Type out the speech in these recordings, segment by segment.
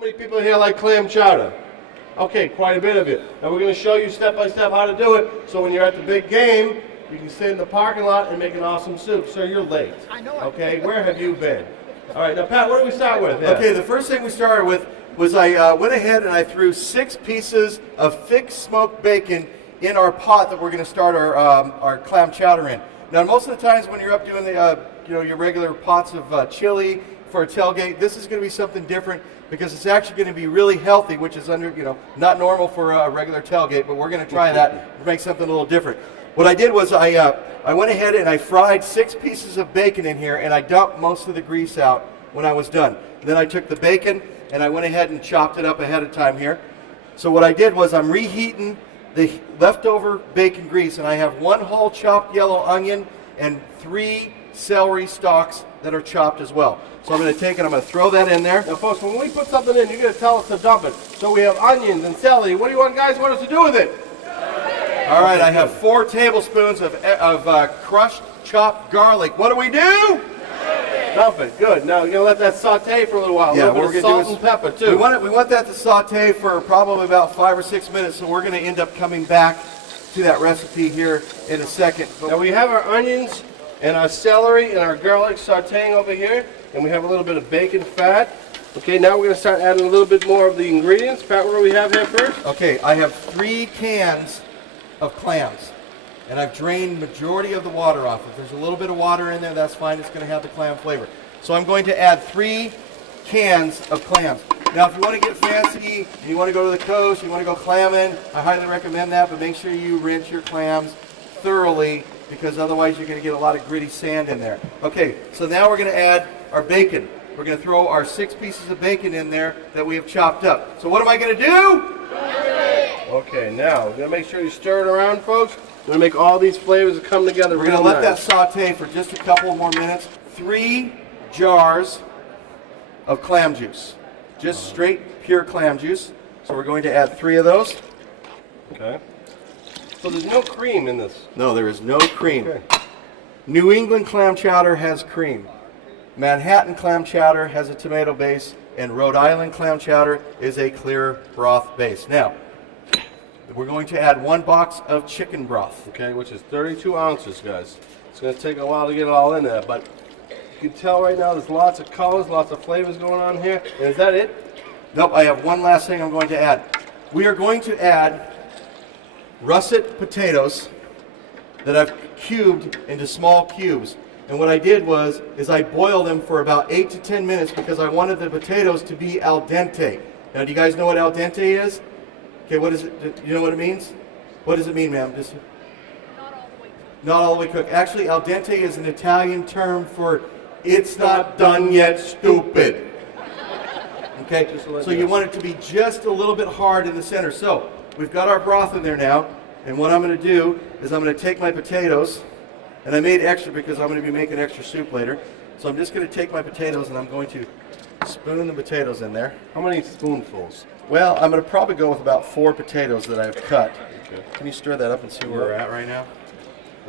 many people here like clam chowder? Okay, quite a bit of it. Now we're going to show you step by step how to do it, so when you're at the big game, you can sit in the parking lot and make an awesome soup. Sir, you're late. I know. Okay, where have you been? All right, now Pat, what do we start with? Yeah. Okay, the first thing we started with was I went ahead and I threw 6 pieces of thick smoked bacon in our pot that we're going to start our clam chowder in. Now, most of the times when you're up doing the your regular pots of chili for a tailgate, this is going to be something different because it's actually going to be really healthy, which is not normal for a regular tailgate, but we're going to try that to make something a little different. What I did was I went ahead and I fried 6 pieces of bacon in here, and I dumped most of the grease out when I was done. Then I took the bacon and I went ahead and chopped it up ahead of time here. So what I did was I'm reheating the leftover bacon grease, and I have 1 whole chopped yellow onion and 3 celery stalks that are chopped as well. So I'm going to take it, I'm going to throw that in there. Now folks, when we put something in, you're going to tell us to dump it. So we have onions and celery. What do you guys want us to do with it? All right, I have 4 tablespoons of crushed chopped garlic. What do we do? Dump it. Good. Now you're going to let that saute for a little while. Yeah, a little bit of salt and pepper too. We want that to saute for probably about 5 or 6 minutes, so we're going to end up coming back to that recipe here in a second. Now we have our onions and our celery and our garlic sauteing over here, and we have a little bit of bacon fat. Okay, now we're going to start adding a little bit more of the ingredients. Pat, what do we have here first? Okay, I have 3 cans of clams, and I've drained majority of the water off. If there's a little bit of water in there, that's fine. It's going to have the clam flavor. So I'm going to add 3 cans of clams. Now, if you want to get fancy, and you want to go to the coast, you want to go clamming, I highly recommend that, but make sure you rinse your clams thoroughly, because otherwise you're going to get a lot of gritty sand in there. Okay, so now we're going to add our bacon. We're going to throw our 6 pieces of bacon in there that we have chopped up. So what am I going to do? Okay, now we're going to make sure you stir it around, folks. We're going to make all these flavors come together. We're going to let that saute for just a couple more minutes. 3 jars of clam juice. Just straight, pure clam juice. So we're going to add 3 of those. Okay. So there's no cream in this? No, there is no cream. Okay. New England clam chowder has cream. Manhattan clam chowder has a tomato base, and Rhode Island clam chowder is a clear broth base. Now, we're going to add 1 box of chicken broth. Okay, which is 32 ounces, guys. It's going to take a while to get it all in there, but you can tell right now there's lots of colors, lots of flavors going on here. And is that it? Nope, I have one last thing I'm going to add. We are going to add russet potatoes that I've cubed into small cubes. And what I did is I boiled them for about 8 to 10 minutes because I wanted the potatoes to be al dente. Now, do you guys know what al dente is? Okay, what is it? Do you know what it means? What does it mean, ma'am? Not all the way cooked. Not all the way cooked. Actually, al dente is an Italian term for it's not done yet, stupid. Okay, so you want it to be just a little bit hard in the center. So we've got our broth in there now, and what I'm going to do is I'm going to take my potatoes, and I made extra because I'm going to be making extra soup later. So I'm just going to take my potatoes and I'm going to spoon the potatoes in there. How many spoonfuls? Well, I'm going to probably go with about 4 potatoes that I've cut. Okay. Can you stir that up and see where we're at right now?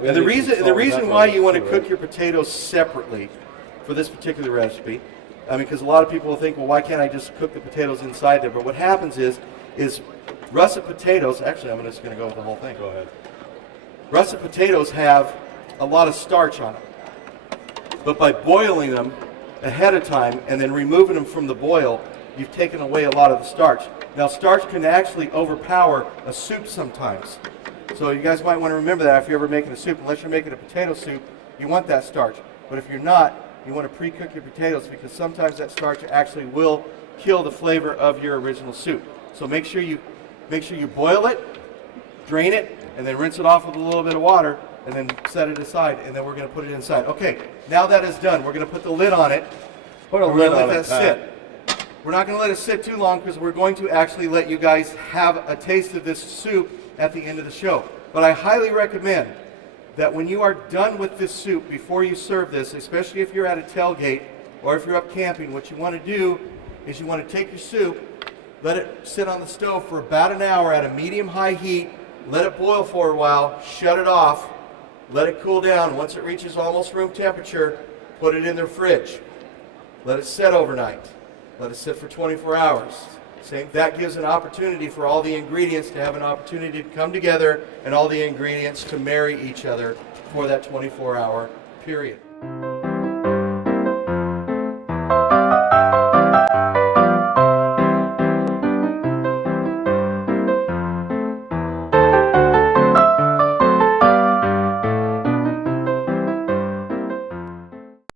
And the reason why you want to cook your potatoes separately for this particular recipe, I mean, because a lot of people will think, well, why can't I just cook the potatoes inside there? But what happens is russet potatoes, actually I'm just going to go with the whole thing. Go ahead. Russet potatoes have a lot of starch on them. But by boiling them ahead of time and then removing them from the boil, you've taken away a lot of the starch. Now, starch can actually overpower a soup sometimes. So you guys might want to remember that if you're ever making a soup. Unless you're making a potato soup, you want that starch. But if you're not, you want to pre-cook your potatoes because sometimes that starch actually will kill the flavor of your original soup. So make sure you boil it, drain it, and then rinse it off with a little bit of water, and then set it aside, and then we're going to put it inside. Okay, now that is done, we're going to put the lid on it. Put a lid on it. Let that sit. We're not going to let it sit too long because we're going to actually let you guys have a taste of this soup at the end of the show. But I highly recommend that when you are done with this soup, before you serve this, especially if you're at a tailgate or if you're up camping, what you want to do is you want to take your soup, let it sit on the stove for about an hour at a medium-high heat, let it boil for a while, shut it off, let it cool down. Once it reaches almost room temperature, put it in the fridge. Let it set overnight. Let it sit for 24 hours. That gives an opportunity for all the ingredients to have an opportunity to come together and all the ingredients to marry each other for that 24-hour period.